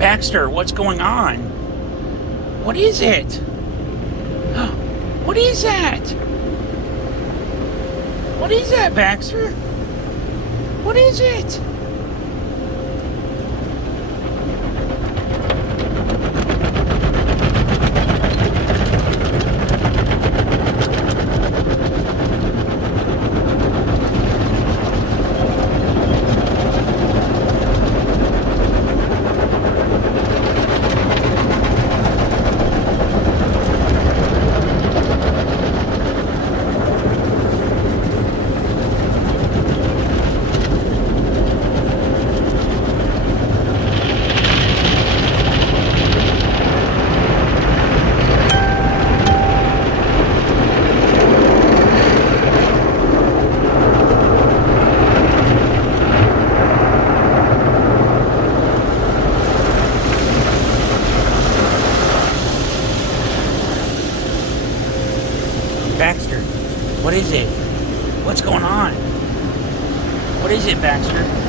Baxter, what's going on? What is it? What is that? What is that, Baxter? What is it? Baxter, what is it? What's going on? What is it, Baxter?